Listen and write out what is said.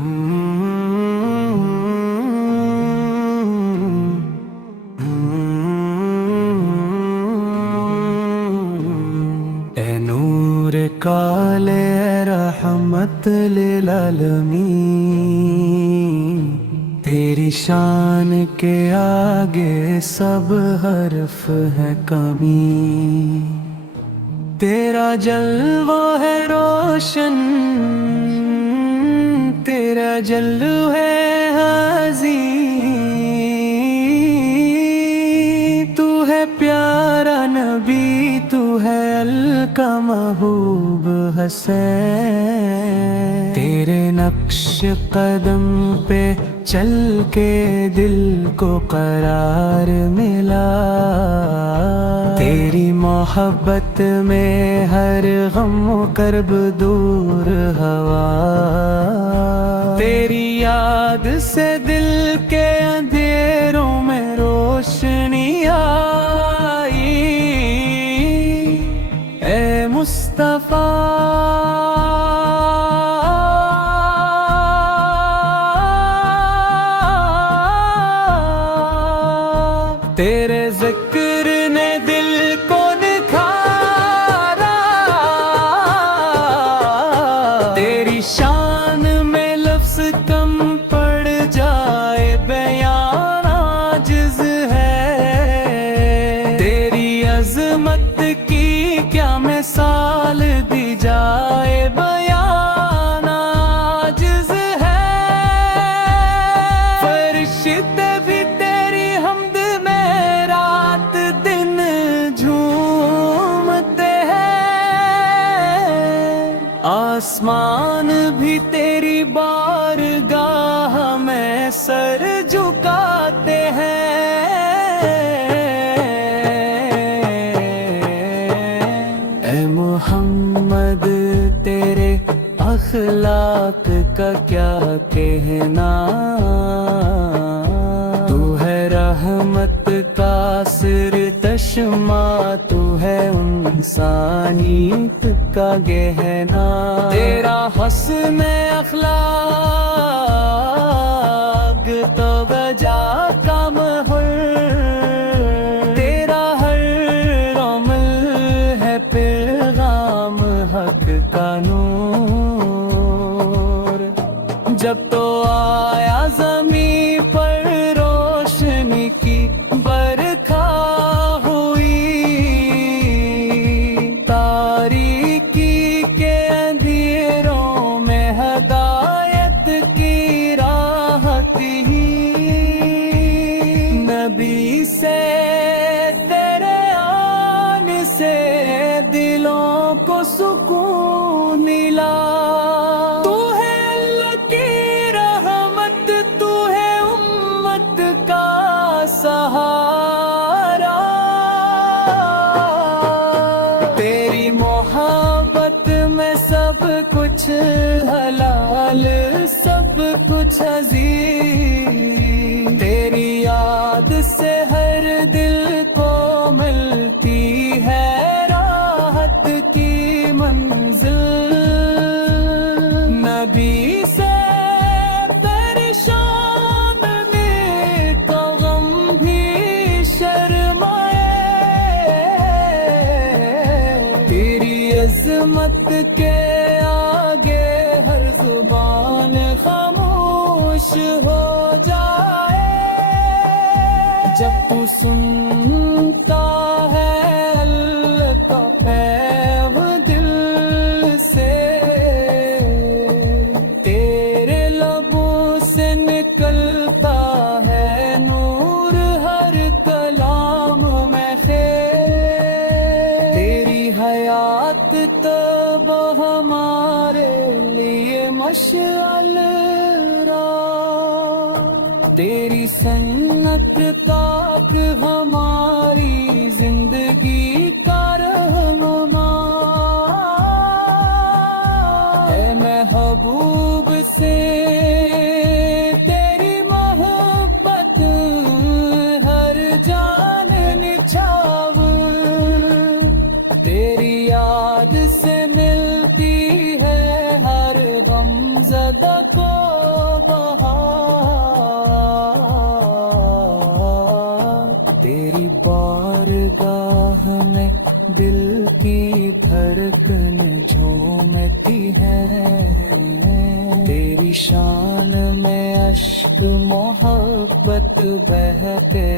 ए नूर काले रहमत लिल आलमीन, तेरी शान के आगे सब हर्फ है कमी। तेरा जलवा है रोशन, तेरा जल्लू है हाज़ी, तू है प्यारा नबी, तू है अलका महबूब हसैन। तेरे नक्श कदम पे चल के दिल को करार मिला, तेरी मोहब्बत में हर गम कर्ब दूर हवा। तेरी याद से दिल के अंधेरों में रोशनी आई, ए मुस्तफा तेरे जिक्र ने दिल को निखारा, तेरी शान में लफ्ज कम पड़ जाए बयान आजिज है। तेरी अजमत की क्या मिसाल दी जाए बयान आजिज है। फरिश्ते भी तेरी हमद रात दिन झूमते हैं, आसमान भी तेरी बारगाह में सर झुकाते हैं। ए मोहम्मद तेरे अखलाक का क्या कहना, तू है रहमत का सिर तशमा, तू है इंसानियत का गहना। तेरा हस्न अखलाक तो वजह का महर, तेरा हर अमल है पैगाम हक का नूर। जब तो आया ज़मीं पर रोशनी की बरखा हुई, तारीकी के अंधेरों में हदायत की राहत ही। नबी से तेरे आने से दिलों को सुकून मिला। तू है अल्लाह की रहमत, तू है उम्मत का सहारा। तेरी मोहब्बत में सब कुछ हलाल, सब कुछ अजीज। तेरी याद से हर दिल को मिलती है राहत की मंजिल। नबी से परेशान का गम भी शर्माए, तेरी अजमत के आगे हर जुबान खामोश हो जाए। जब तू सुनता है अल्लाह का पैग़ाम दिल से, तेरे लबों से निकलता है नूर हर कलाम में खैर। तेरी हयात तब हमारे लिए मशअल राह, तेरी सन्नत ताक हमारी जिंदगी का रहनुमा। है महबूब से तेरी मोहब्बत हर जान निछावर, तेरी याद से मिलती है हर गमज़दा को दिल की धड़कन झूमती है तेरी शान में अश्क मोहब्बत बहते